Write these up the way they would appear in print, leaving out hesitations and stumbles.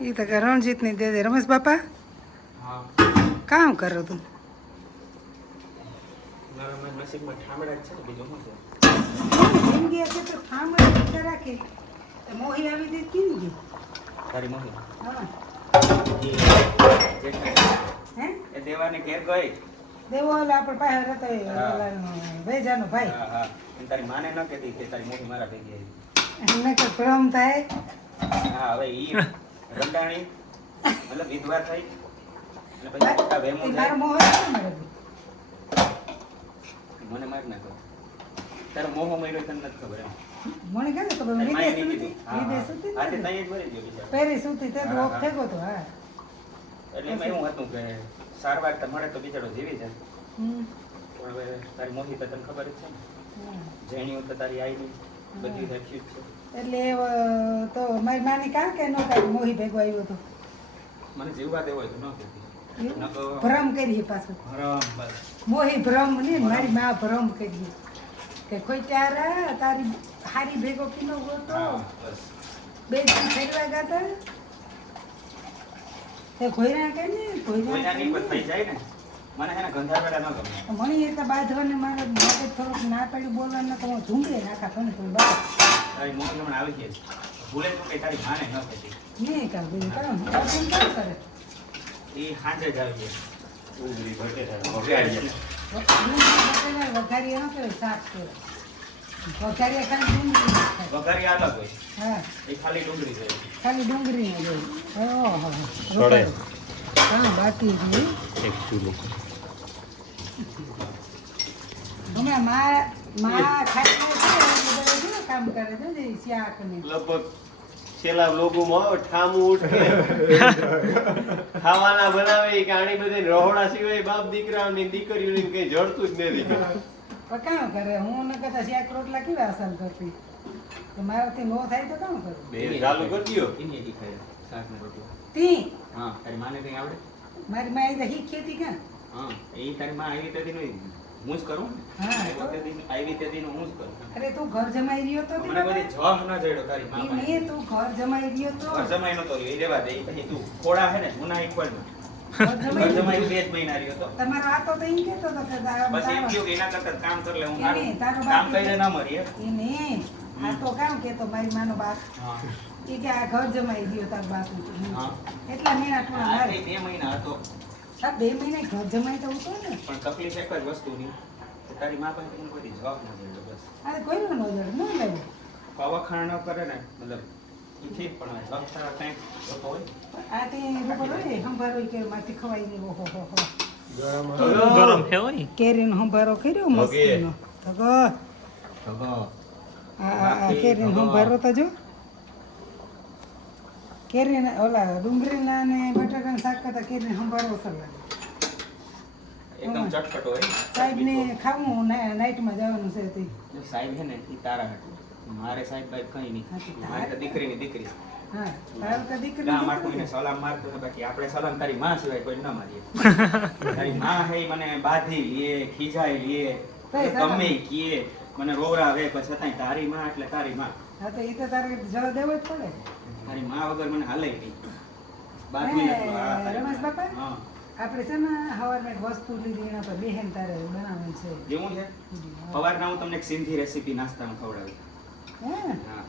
ये तो रणजीत ने दे दे। रमेश बापा काम करो तुम जिंदगी ऐसे तो ठाम करा के तो मोही आवी दे की नहीं તારી મોહી हां हैं એ દેવાને ઘેર ગઈ દેવો ઓલા આપણ પાસે રહેતો ઓલા વેજાનો ભાઈ હા હા તારી માને ન કહેતી કે તારી મોહી મારા ભેગી આવી એને કે ભ્રમ થાય હા હવે ઈ રંડાણી મતલબ વિધવા થઈ અને પછી મોટા વેમો મારો જાય મોહ મારે મને માર નાખો તારો મોહ મર્યો તને નથી ખબર એમ મને કહે તો તારી માએ નહીં વિદેશ કીધું. વિદેશ સુધી આજે તઈ જ મરી ગયો બિચારો પેરી સુધી તે ઓફ થઈ ગયો તો હા એટલે એમાં એવું હતું કે સારવાર તો મળે તો બિચારો જીવી જાય હમ પણ હવે તારી મોહી તો તને ખબર જ છે ને હા. જેણીઓ તો તારી આઈ બધી રાખ્યું જ છે એટલે તો મારી માની કાં કે નો કાંઈ મોહી ભેગો આવ્યો હતો મને જીવવા દેવો હોય તો ન કહેતી ન તો ભ્રમ કરીએ પાછું હરામ બસ મોહી ભ્રમ ને મારી માં ભ્રમ કરીએ કે કોઈ ત્યારે તારી હારી ભેગો કિલો ગોતો હા બસ બે દિન ફેરવા ગયા હતા તે ઘોયરા કે ને કોઈના નહીં પણ થઈ ઘોયરા જાય ને મને છે ને ગંધારવાળા ન ગમે મને એ તો બાંધવાને મારે મગજ થોડુંક ના પડ્યું બોલવાનું તો હું ઝૂંગે નાખા પણ કોઈ બાર તારી મોહી હમણાં આવી ગઈ ભૂલે તું કે તારી માને ન કહેતી નહીં કામ બીજું કામ અર્જુન કામ કરે એ સાંજે જ આવી ગઈ ઉગરી ભટે વઘારી એનો કહેવાય શાક કહેવાય વઘારી ખાલી ડુંગળી ખાય. વઘારી અલગ હોય હા એ ખાલી ડુંગળી જોઈએ ખાલી ડુંગળી ને જોઈ ઓહો સડે. હા બાકી છે એક ચૂલો હમણાં માં ખાઈ છે બધું કામ કરે છે ને શાક ને લગભગ છેલ્લા લોકોમાં ઠામું ઉઠે ખાવાના બનાવે કે આણી બધી રહોડા સિવાય બાપ દીકરાની દીકરીઓની કઈ જડતું જ નથી પણ કામ કરે હું ન કરતા શાક રોટલા કેવા અસલ કરતી તો મારાથી નો થાય તો કામ કરું બે ચાલુ કરી દ્યો એની એજી ખાય શાક ને રોટલો તી હા તારી માને કઈ આવડે મારી માં આવી શીખી હતી કાં હા એ તારી માં આવી તેથી હું જ કરું ને હા, આવી તેથી- આવી તેથી હું જ કરું અરે તું ઘર જમાઈ રહ્યો તો મને બધી જવાબ ન જડ્યો તારી માં પાસે. મેં તું ઘર જમાઈ રહ્યો તો ઘર જમાઈ નતો રહ્યો, એ રહેવા દે. એ પછી તું ખોડા હે ને ગુના ઈક્વલ ઘર ઘર જમાઈ જમાઈ 2 જ મહિના રહ્યો તો તમારો આ તો એમ કહેતો હતો કે બસ એમ કહ્યું કે એના કરતા કામ કર લે હું એને તારો કામ બાપ કરીને ના મરીએ એને આ તો કામ કેતો મારી માનો બાપ હા એ કે આ ઘર જમાઈ રહ્યો તાર બાપ હા એટલા મેણા થોડા આ મારે 2 મહિના હતો આ 2 મહિને ઘર જમાઈ તો ઉતો ને પણ તકલીફ એક જ વસ્તુની કે તારી માં પાસે મને કોઈ જવાબ ન મળ્યો બસ આ કોઈ નો જડ ન લાગે પવખાણ ન કરે ને મતલબ ઈ ઠીક પણ જવાબ તારા કંઈક હોતો હોય આ તે રૂપર હોય હંભારો કે માથી ખવાઈ નહીં ઓહો હો હો ગરમ છે હોય કેરીનો હંભારો કર્યો મસ્તીનો તગો ખબર આ કેરીનો હંભારો તો જો કેરીના ઓલા ડુંગળીના ને બટાકાના શાક કરતા કેરીનો હંભારો અસર લાગે એકદમ ચટપટો હોય સાહેબને ખાવું નાઇટમાં જવાનું છે તે સાહેબ છે ને ઈ તારા હાટુ મારે સાહેબ ભાઈ કઈ નહીં મારે તો દીકરીની દીકરી હા તારું તો દીકરી ગામ આટલું એને સલામ મારતો ને બાકી આપણે સલામ તારી માં સિવાય કોઈ ન મારીએ તારી માં હે ઈ મને બાધી લે ખીજાય લે તોય સલામ. ગમે ઈ કહે મને રોવરાવે પછી છતાંય તારી માં એટલે તારી માં હા તો એ તો તારે જવા દેવો જ પડે તારી માં વગર મને હાલે નહીં બાદમી હે, નતું. હા, તારી રમેશ માં. બાપા? હા આપણે છે ને સવારમાં એક વસ્તુ લીધી એના પર બેહેન તારે બનાવવાની છે જેવું છે સવારના હું તમને એક સિંધી રેસીપી નાસ્તામાં ખવડાવી હે હા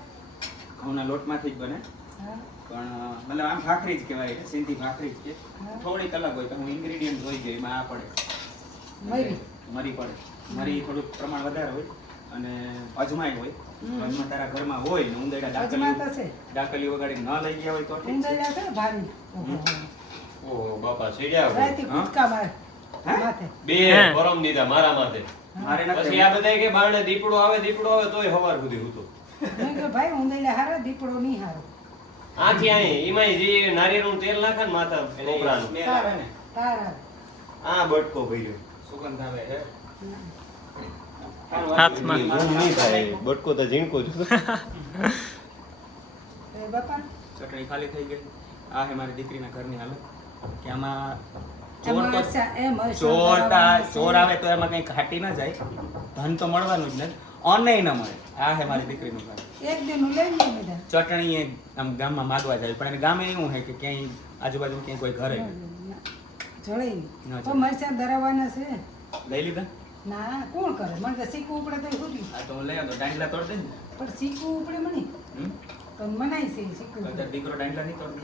ઘઉંના લોટમાંથી જ બને હા પણ મતલબ આમ ભાખરી જ કહેવાય એટલે સિંધી ભાખરી જ છે હા. થોડીક અલગ હોય તો હું ઇન્ગ્રેડિયન્ટ જોઈ ગયો એમાં આ પડે મરી મરી પડે મરી થોડુંક પ્રમાણ વધારે હોય અને અજમાઈ હોય હમ. અજમા તારા ઘરમાં હોય ને ઉંદેડા અજમા તો છે ડાકલી વગાડી ન લઈ ગયા હોય તો ઠીક છે. ઊંધાઈ છે ને ભારી ઓહો ઓહો બાપા સીડ્યા રાતે કૂદકા મારે હે? માથે બે પરમ દીધા મારા માથે મારે નથી પછી આ બધા કે બારણે દીપડો આવે તોય હવાર સુધી હતો મેં કહ્યું ભાઈ ઊંધાઈ હારો દીપડો નહીં હારો આથી અહીં એમાંય જે નારિયેળનું તેલ નાખે ને માથા એને કોપરાનું smell આવે ને તારા આ બટકો ભર્યો સુગંધ આવે હે હાથમાં. ગુમ નહીં થાય બટકો તો ઝીણકો જ એ બાપા ચટણી ખાલી થઈ ગઈ આ હે મારી દીકરીના ઘરની હાલત કે આમાં એમાં ચોર તો અરસા- એમ અરસા ચોર બરાબર છે. ચોર આવે તો એમાં કઈ ઘાટી ના જાય ધન તો મળવાનું જ નથી ઓને ન મળે. આ હે મારી દીકરીનું ઘર. એક દિન લઈ લે બધા ચટણી એ આમ ગામમાં માગવા જાય પણ એને ગામે એવું હોય કે ક્યાંય આજુબાજુ ક્યાંય કોઈ ઘરે નહીં. જળે ના તો મરચાં ધરાવવાના છે લઈ લીધા? ના કોણ કરે મને તો શીખવું પડે તો સુધી આ તો હું લઈ આવતો દાંડલા તોડ દે ને. પણ શીખવું પડે મને હમ? તો મનાય છે શીખવું અત્યારે દીકરો દાંડલા નહીં તોડ દે.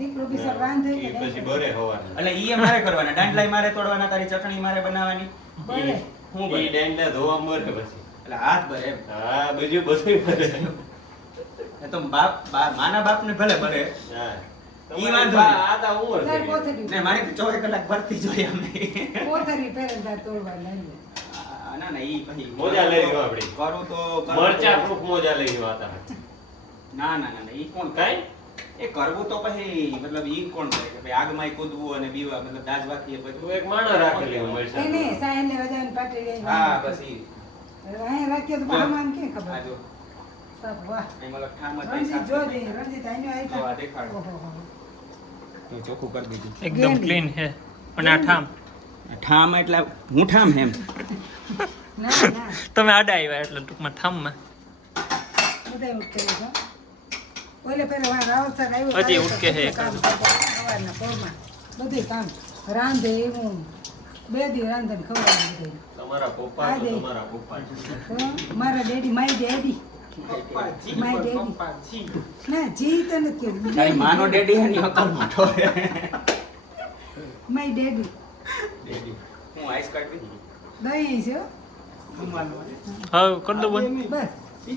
દીકરો બિચાર રાંધે કે ઈ પછી નહીં બરે હવારે. એટલે ઈ મારે કરવાના દાંડલા મારે તોડવાના તારી ચટણી મારે બનાવવાની. બરે. હું ઈ બને દાંડા ધોવા મરે પછી. એટલે હાથ ભરે એમ. હા, બીજું બધું બરે. એ તો માના બાપને ભલે ભરે. હા. ઈ વાંધો નહીં. આ તો ઉંમર તાર થઈ ગઈ. કોથળી ને મારે તો 24 કલાક ભરતી જોઈએ અમે. કોથળી પહેરે તાર તોડવા લઈ લે ના ના ઈ પછી મોજા લઈ લો આપડી. કરું તો મરચા પ્રૂફ મોજા લઈ લો આતા. ના ના ના ના, ઈ કોણ કાઈ એ કરવું તો પછી મતલબ ઈ કોણ કરે કે ભાઈ આગમાં કૂદવું અને બીવા મતલબ દાજ વાકી તું બધું એક માણસ રાખેલી મરચા. એને સાયન ને વજાન પાટી ગઈ હા બસ ઈ અહીંયા રાખીએ તો આમાં કે આ ખબર જો સબ વાહ એ મતલબ ઠામ જ રણજીત જોજે રણજીત આઈનો જો આ આઈતા દેખાડો. ઓહો તો ચોખ્ખું કરી દીધું. એકદમ ગેંડી. ક્લીન છે અને આ ઠામ ઠામ એટલે હું ઠામ એમ ના ના તમે આડા આવ્યા એટલે ટૂંકમાં ઠામમાં બધા ઉઠકે છે ઓલે પેલા વા રાવસર આવ્યો હજી ઉઠકે છે કામ સવારના પોરમાં બધું કામ રાંધે એવું બે દી રાંધે ને ખવડાવે બધું તમારા પપ્પા તો તમારા પપ્પા છે. તો મારા daddy my daddy my daddy ના જી તને કેવું તારી માનો ડેડી એની અકલ મોટો હે. માય ડેડી ડેડી હું આઈસ કાઢી દહીં છે હો. હું માનો હવે કરી દો બંધ બસ